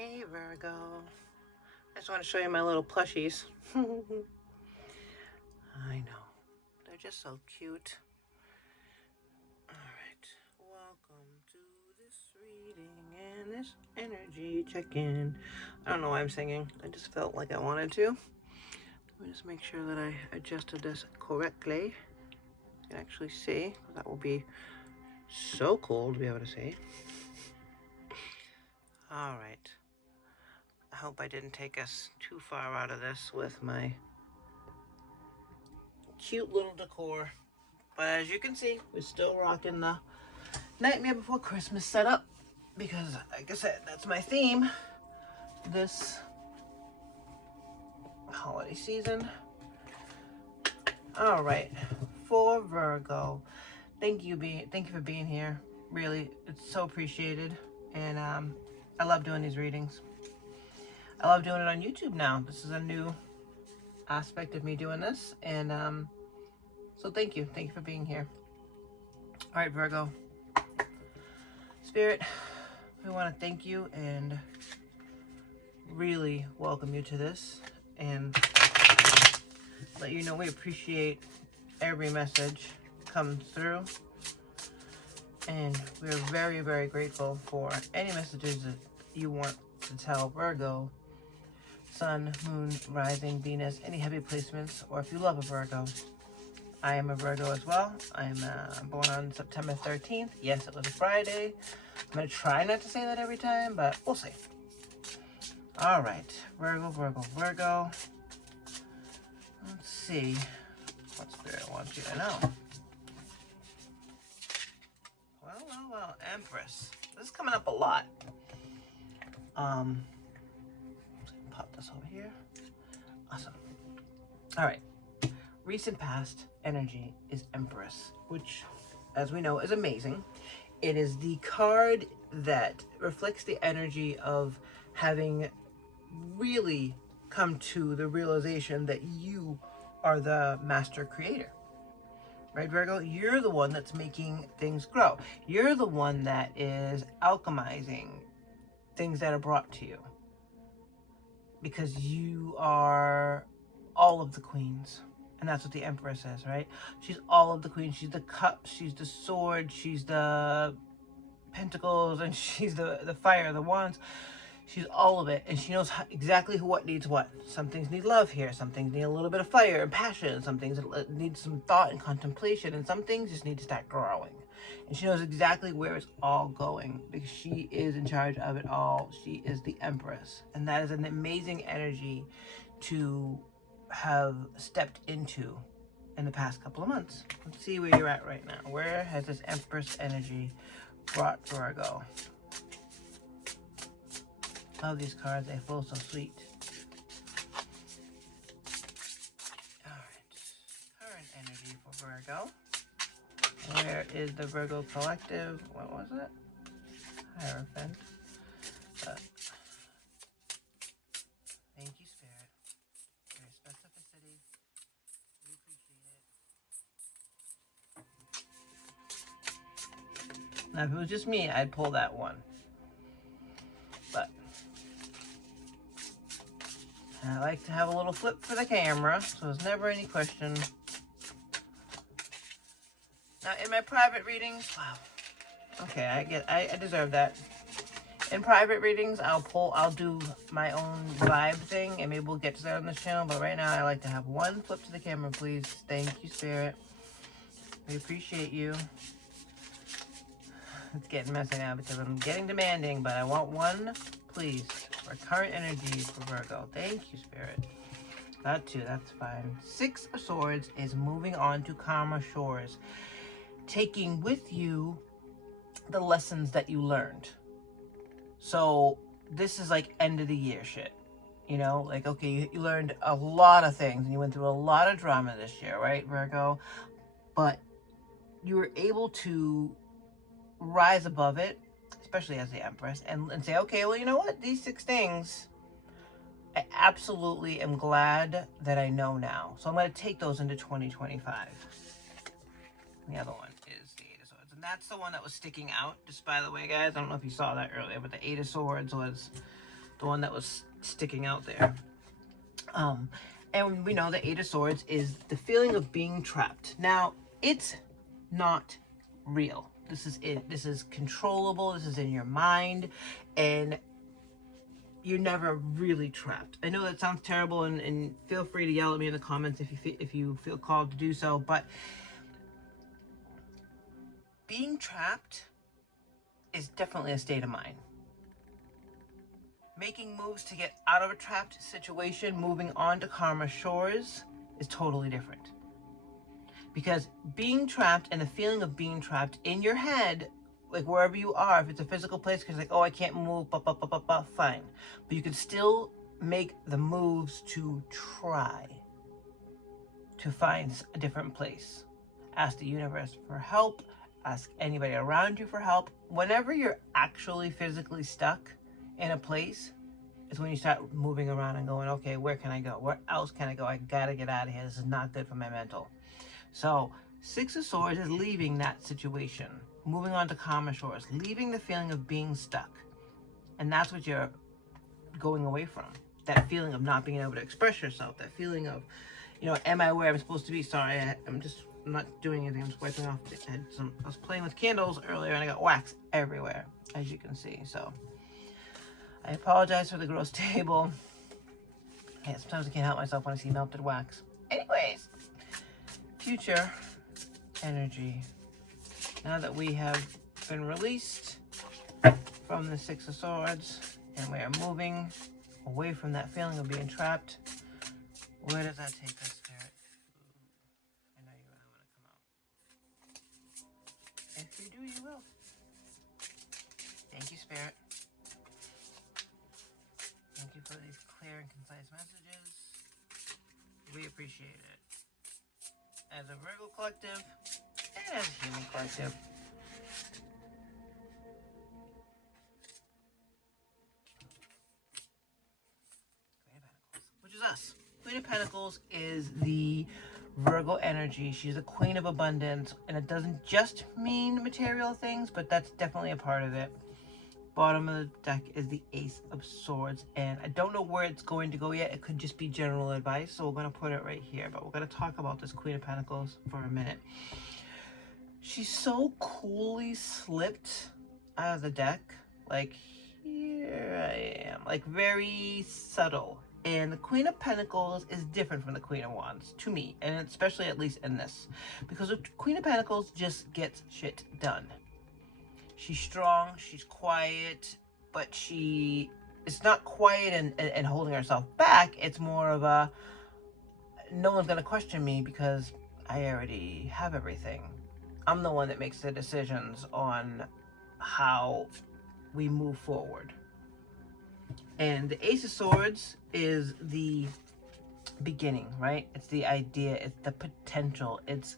Hey Virgo, I just want to show you my little plushies. I know, they're just so cute. Alright, welcome to this reading and this energy check-in. I don't know why I'm singing, I just felt like I wanted to. Let me just make sure that I adjusted this correctly. You can actually see, that will be so cool to be able to see. Alright. I hope I didn't take us too far out of this with my cute little decor. But as you can see, we're still rocking the Nightmare Before Christmas setup because, like I said, that's my theme this holiday season. All right, for Virgo, thank you for being here. Really, it's so appreciated, and I love doing these readings. I love doing it on YouTube now. This is a new aspect of me doing this, and so thank you for being here. All right, Virgo, Spirit, we want to thank you and really welcome you to this and let you know we appreciate every message comes through, and we're very, very grateful for any messages that you want to tell Virgo, Sun, Moon, Rising, Venus, any heavy placements, or if you love a Virgo. I am a Virgo as well. I'm born on September 13th. Yes, it was a Friday. I'm going to try not to say that every time, but we'll see. All right, Virgo. Let's see what Spirit wants you to know. Well, Empress. This is coming up a lot. Pop this over here. Awesome. All right. Recent past energy is Empress, which, as we know, is amazing. It is the card that reflects the energy of having really come to the realization that you are the master creator. Right, Virgo? You're the one that's making things grow. You're the one that is alchemizing things that are brought to you. Because you are all of the queens. And that's what the Empress is, right? She's all of the queens. She's the cup, she's the sword, she's the pentacles, and she's the fire, the wands. She's all of it, and she knows exactly what needs what. Some things need love here, some things need a little bit of fire and passion, some things need some thought and contemplation, and some things just need to start growing. And she knows exactly where it's all going because she is in charge of it all. She is the Empress, and that is an amazing energy to have stepped into in the past couple of months. Let's see where you're at right now. Where has this Empress energy brought Virgo? Love these cards, they feel so sweet. Alright, current energy for Virgo. Where is the Virgo collective? What was it? Hierophant. Thank you, Spirit, for your specificity. We appreciate it. Now, if it was just me, I'd pull that one. But I like to have a little flip for the camera, so there's never any question. Now, in my private readings, wow. Okay, I deserve that. In private readings, I'll do my own vibe thing, and maybe we'll get to that on this channel, but right now I like to have one flip to the camera, please. Thank you, Spirit. We appreciate you. It's getting messy now because I'm getting demanding, but I want one, please, for current energy for Virgo. Thank you, Spirit. That too, that's fine. Six of Swords is moving on to calmer shores, taking with you the lessons that you learned. So this is like end of the year shit, you know, like, okay, you learned a lot of things and you went through a lot of drama this year, right, Virgo? But you were able to rise above it, especially as the Empress, and say, okay, well, you know what? These 6 things, I absolutely am glad that I know now. So I'm going to take those into 2025. And the other one is the 8 of Swords. And that's the one that was sticking out, just by the way, guys. I don't know if you saw that earlier, but the 8 of Swords was the one that was sticking out there. And we know the Eight of Swords is the feeling of being trapped. Now, it's not real. This is it. This is controllable. This is in your mind, and you're never really trapped. I know that sounds terrible, and feel free to yell at me in the comments if you feel called to do so, but being trapped is definitely a state of mind. Making moves to get out of a trapped situation, moving on to karma shores, is totally different. Because being trapped and the feeling of being trapped in your head, like wherever you are, if it's a physical place, because like, oh, I can't move, fine. But you can still make the moves to try to find a different place. Ask the universe for help. Ask anybody around you for help. Whenever you're actually physically stuck in a place, is when you start moving around and going, okay, where can I go? Where else can I go? I gotta get out of here. This is not good for my mental. So Six of Swords is leaving that situation, moving on to karma shores, leaving the feeling of being stuck. And that's what you're going away from. That feeling of not being able to express yourself, that feeling of, you know, am I where I'm supposed to be? Sorry, I'm not doing anything. I'm just wiping off. I was playing with candles earlier and I got wax everywhere, as you can see. So I apologize for the gross table. Yeah, sometimes I can't help myself when I see melted wax. Anyways, future energy. Now that we have been released from the Six of Swords and we are moving away from that feeling of being trapped, where does that take us, Spirit? I know you really want to come out. If you do, you will. Thank you, Spirit. Thank you for these clear and concise messages. We appreciate it. As a Virgo collective and as a human collective. Queen of Pentacles, which is us. Queen of Pentacles is the Virgo energy. She's a queen of abundance, and it doesn't just mean material things, but that's definitely a part of it. Bottom of the deck is the Ace of Swords, and I don't know where it's going to go yet. It could just be general advice, so we're going to put it right here, but we're going to talk about this Queen of Pentacles for a minute. She's so coolly slipped out of the deck, like, here I am, like very subtle. And the Queen of Pentacles is different from the Queen of Wands, to me, and especially at least in this, because the Queen of Pentacles just gets shit done. She's strong, she's quiet, but it's not quiet and holding herself back. It's more of a, no one's going to question me because I already have everything. I'm the one that makes the decisions on how we move forward. And the Ace of Swords is the beginning, right? It's the idea, it's the potential. It's,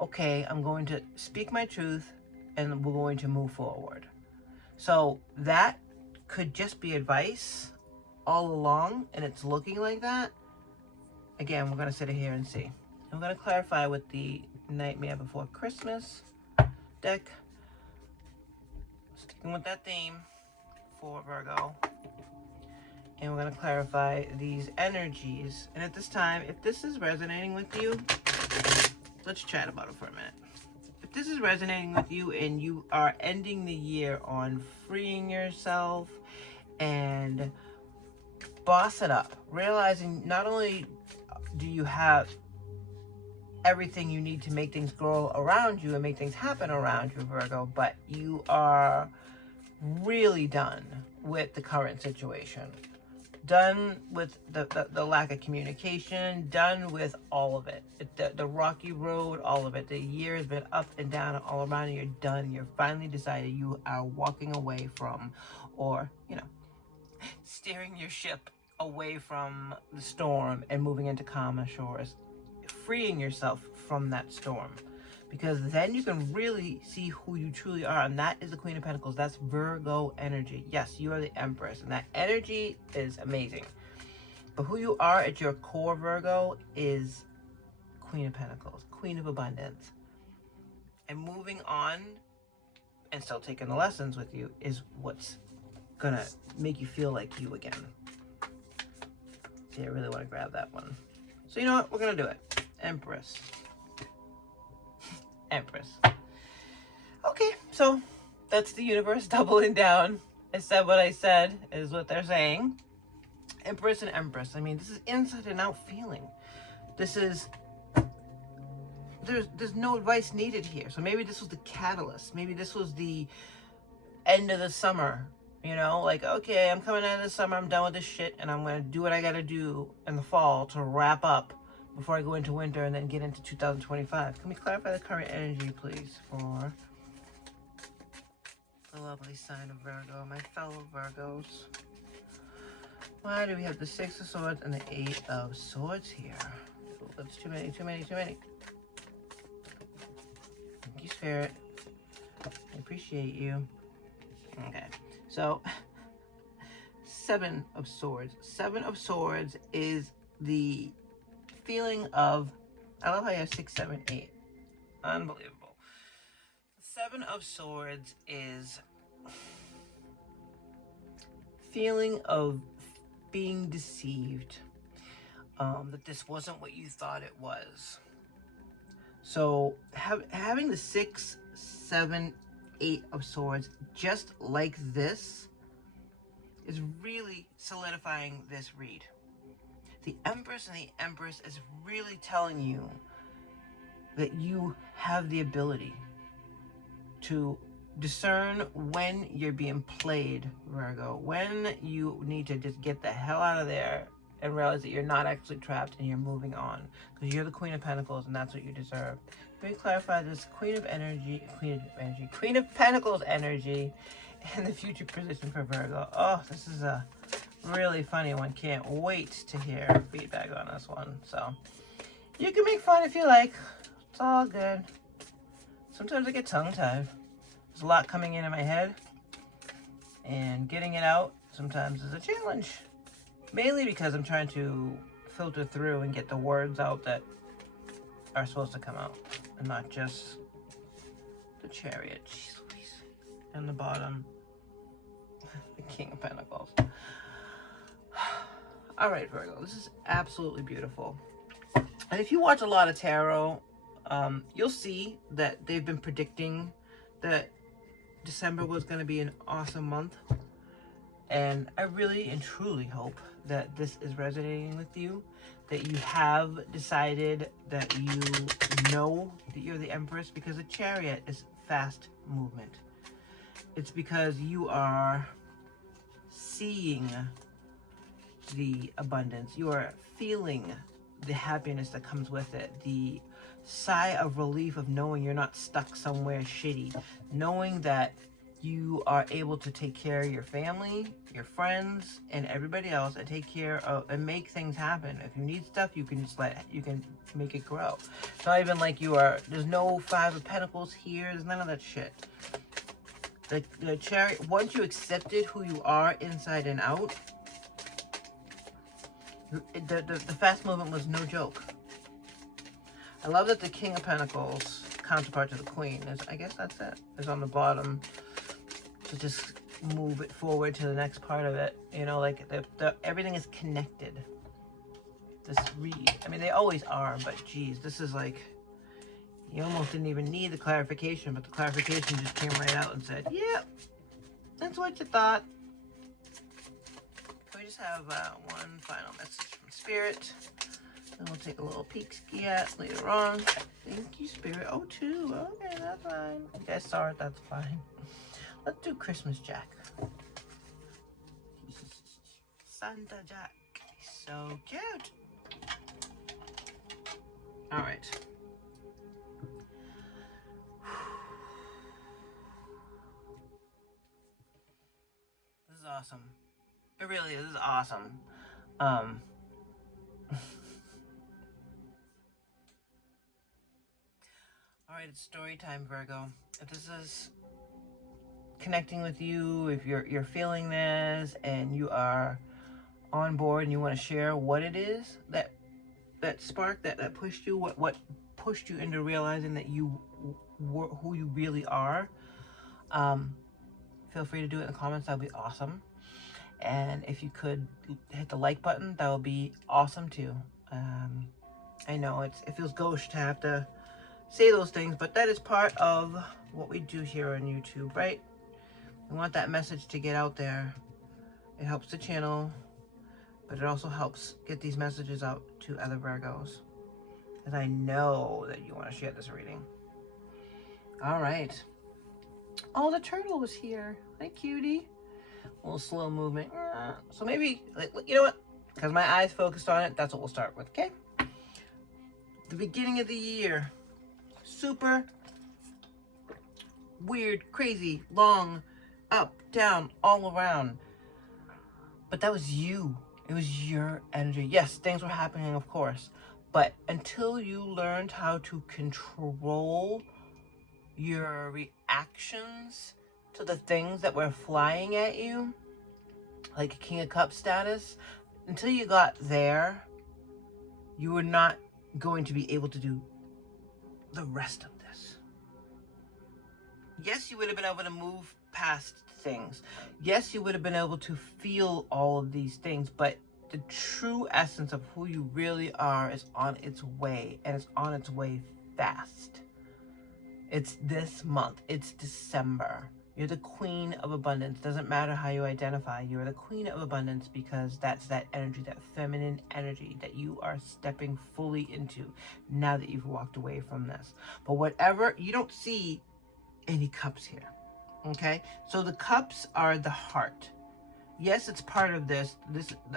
okay, I'm going to speak my truth and we're going to move forward. So that could just be advice all along, and it's looking like that. Again, we're going to sit here and see. I'm going to clarify with the Nightmare Before Christmas deck. Sticking with that theme for Virgo. And we're going to clarify these energies. And at this time, if this is resonating with you, let's chat about it for a minute. If this is resonating with you and you are ending the year on freeing yourself and boss it up, realizing not only do you have everything you need to make things grow around you and make things happen around you, Virgo, but you are really done with the current situation. Done with the lack of communication, done with all of it. The rocky road, all of it. The year has been up and down and all around, and you're done. You're finally decided you are walking away from, or, you know, steering your ship away from the storm and moving into calmer shores. Freeing yourself from that storm. Because then you can really see who you truly are. And that is the Queen of Pentacles. That's Virgo energy. Yes, you are the Empress. And that energy is amazing. But who you are at your core, Virgo, is Queen of Pentacles. Queen of Abundance. And moving on and still taking the lessons with you is what's gonna make you feel like you again. See, I really want to grab that one. So you know what? We're gonna do it. Empress. Empress. Okay, so that's the universe doubling down. I said what I said is what they're saying. Empress and Empress. I mean, this is inside and out feeling. This is, there's no advice needed here. So maybe this was the catalyst. Maybe this was the end of the summer. You know, like, okay, I'm coming out of the summer, I'm done with this shit, and I'm gonna do what I gotta do in the fall to wrap up before I go into winter and then get into 2025. Can we clarify the current energy, please, for the lovely sign of Virgo, my fellow Virgos? Why do we have the Six of Swords and the Eight of Swords here? Ooh, that's too many. Thank you, Spirit. I appreciate you. Okay, so Seven of Swords. Seven of Swords is the feeling of, I love how you have 6, 7, 8. Unbelievable. Seven of Swords is feeling of being deceived, that this wasn't what you thought it was. So having the 6, 7, 8 of Swords just like this is really solidifying this read. The Empress and the Empress is really telling you that you have the ability to discern when you're being played, Virgo, when you need to just get the hell out of there and realize that you're not actually trapped and you're moving on, because you're the Queen of Pentacles and that's what you deserve. Let me clarify this Queen of Pentacles energy and the future position for Virgo. Oh, this is a really funny one. Can't wait to hear feedback on this one. So you can make fun if you like. It's all good. Sometimes I get tongue-tied. There's a lot coming in my head, and getting it out sometimes is a challenge. Mainly because I'm trying to filter through and get the words out that are supposed to come out, and not just the Chariot. Jeez Louise. And the bottom, the King of Pentacles. All right, Virgo, this is absolutely beautiful. And if you watch a lot of tarot, you'll see that they've been predicting that December was going to be an awesome month. And I really and truly hope that this is resonating with you, that you have decided that you know that you're the Empress, because the Chariot is fast movement. It's because you are seeing the abundance. You are feeling the happiness that comes with it, the sigh of relief of knowing you're not stuck somewhere shitty, knowing that you are able to take care of your family, your friends, and everybody else, and take care of and make things happen. If you need stuff, you can just you can make it grow. It's not even like there's no Five of Pentacles here. There's none of that shit. The Chariot, once you accepted who you are inside and out, the fast movement was no joke. I love that the King of Pentacles, counterpart to the Queen, I guess that's it, is on the bottom to just move it forward to the next part of it. You know, like everything is connected. This read, I mean, they always are, but geez, this is like, you almost didn't even need the clarification, but the clarification just came right out and said, yep, that's what you thought. Can we just have one final message from Spirit? And we'll take a little peek ski at later on. Thank you, Spirit. Oh, 2. Okay, that's fine. You guys saw it, that's fine. Let's do Christmas Jack. Santa Jack. So cute. All right. This is awesome. It really is. This is awesome. All right, it's story time, Virgo. If this is connecting with you, if you're feeling this and you are on board and you want to share what it is that spark that pushed you, what pushed you into realizing that you were who you really are, feel free to do it in the comments. That would be awesome. And if you could hit the like button, that would be awesome too. I know it feels gauche to have to say those things, but that is part of what we do here on YouTube, right? We want that message to get out there. It helps the channel, but it also helps get these messages out to other Virgos. And I know that you want to share this reading. All right. Oh, the turtle was here. Hi, cutie. A little slow movement. So maybe, you know what? Because my eyes focused on it, that's what we'll start with, okay? The beginning of the year. Super weird, crazy, long, up, down, all around. But that was you. It was your energy. Yes, things were happening, of course. But until you learned how to control your reactions to the things that were flying at you, like King of Cups status, until you got there, you were not going to be able to do the rest of this. Yes, you would have been able to move past things. Yes, you would have been able to feel all of these things, but the true essence of who you really are is on its way, and it's on its way fast. It's this month. It's December. You're the queen of abundance. Doesn't matter how you identify. You're the queen of abundance because that's that energy, that feminine energy that you are stepping fully into now that you've walked away from this. But whatever, you don't see any cups here. Okay? So the cups are the heart. Yes, it's part of this.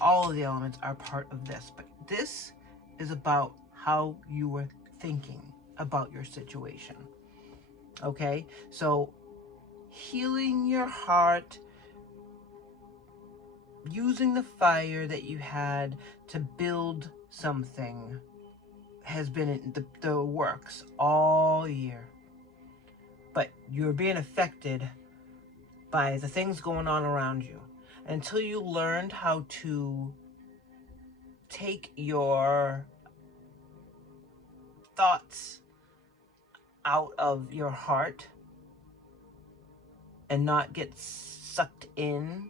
All of the elements are part of this. But this is about how you were thinking about your situation. Okay? So healing your heart, using the fire that you had to build something has been in the works all year. But you're being affected by the things going on around you. Until you learned how to take your thoughts out of your heart and not get sucked in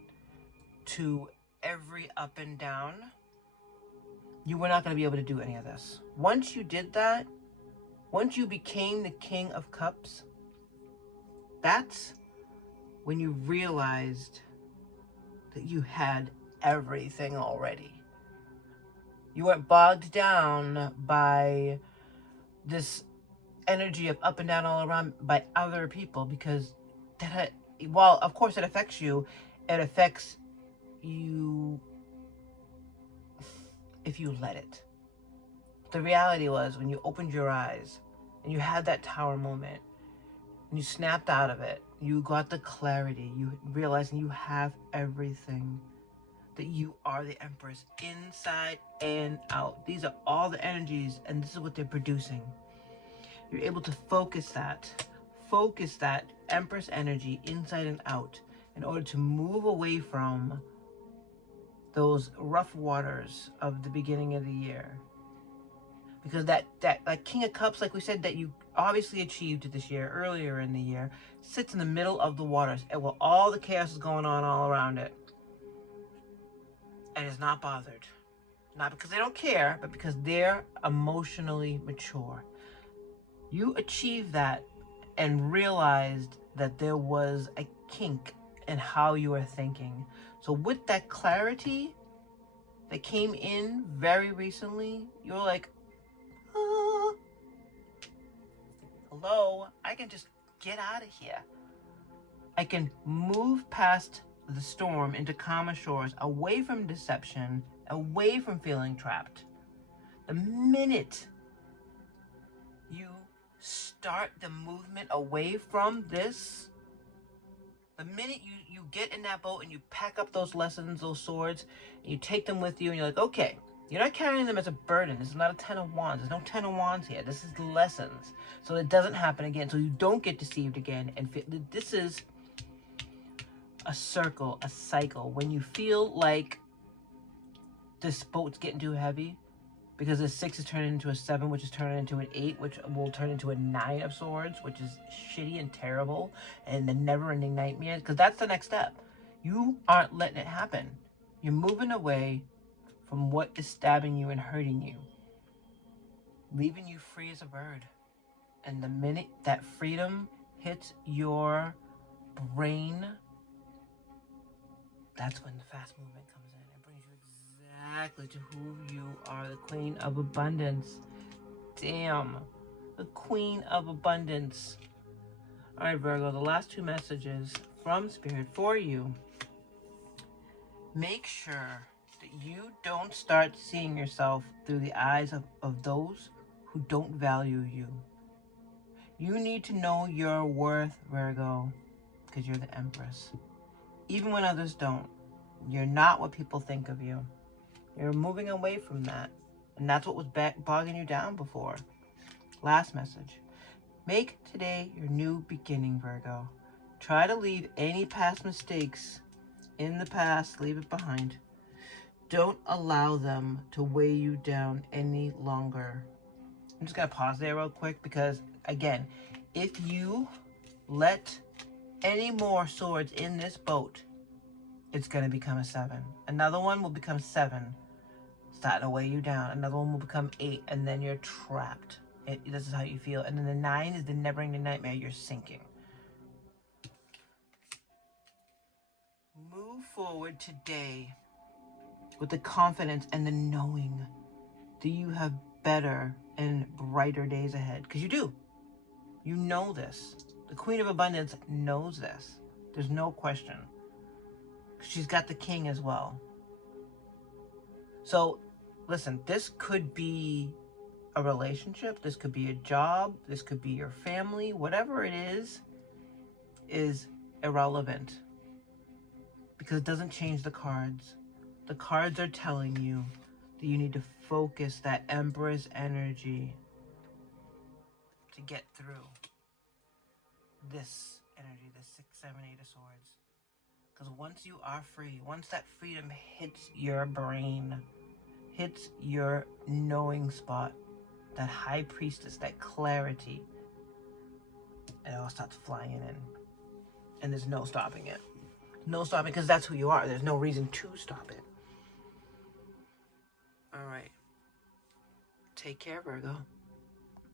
to every up and down, you were not going to be able to do any of this. Once you did that, once you became the King of Cups, that's when you realized that you had everything already. You weren't bogged down by this energy of up and down all around by other people, because that, while of course it affects you, it affects you if you let it. The reality was, when you opened your eyes and you had that tower moment and you snapped out of it, you got the clarity, you realized you have everything, that you are the Empress inside and out. These are all the energies, and this is what they're producing. You're able to focus that Empress energy inside and out in order to move away from those rough waters of the beginning of the year. Because that like King of Cups, like we said, that you obviously achieved this year, earlier in the year, sits in the middle of the waters, and while all the chaos is going on all around it, and is not bothered. Not because they don't care, but because they're emotionally mature. You achieved that and realized that there was a kink in how you were thinking. So with that clarity that came in very recently, you're like, hello, I can just get out of here. I can move past the storm into calmer shores, away from deception, away from feeling trapped. The minute you start the movement away from this, the minute you get in that boat and you pack up those lessons, those swords, and you take them with you, and you're like, okay, you're not carrying them as a burden. This is not a 10 of wands. There's no 10 of wands here. This is lessons. So it doesn't happen again. So you don't get deceived again. And this is a circle, a cycle. When you feel like this boat's getting too heavy, because the 6 is turning into a 7, which is turning into an 8, which will turn into a 9 of swords, which is shitty and terrible, and the never-ending nightmare, because that's the next step. You aren't letting it happen. You're moving away from what is stabbing you and hurting you, leaving you free as a bird. And the minute that freedom hits your brain, that's when the fast movement comes in. It brings you exactly to who you are, the Queen of Abundance. Damn, the Queen of Abundance. All right, Virgo, the last two messages from Spirit for you. Make sure that you don't start seeing yourself through the eyes of those who don't value you. You need to know your worth, Virgo, because you're the Empress. Even when others don't, you're not what people think of you. You're moving away from that. And that's what was bogging you down before. Last message. Make today your new beginning, Virgo. Try to leave any past mistakes in the past, leave it behind. Don't allow them to weigh you down any longer. I'm just going to pause there real quick because, again, if you let any more swords in this boat, it's going to become a 7. Another one will become 7, starting to weigh you down. Another one will become 8, and then you're trapped. This is how you feel. And then the 9 is the never-ending nightmare. You're sinking. Move forward today with the confidence and the knowing that you have better and brighter days ahead. Because you do. You know this. The Queen of Abundance knows this. There's no question. She's got the King as well. So, listen, this could be a relationship. This could be a job. This could be your family. Whatever it is irrelevant. Because it doesn't change the cards. The cards are telling you that you need to focus that Empress energy to get through this energy, this 6, 7, 8 of swords. Because once you are free, once that freedom hits your brain, hits your knowing spot, that high priestess, that clarity, it all starts flying in. And there's no stopping it. No stopping, because that's who you are. There's no reason to stop it. All right. Take care, Virgo.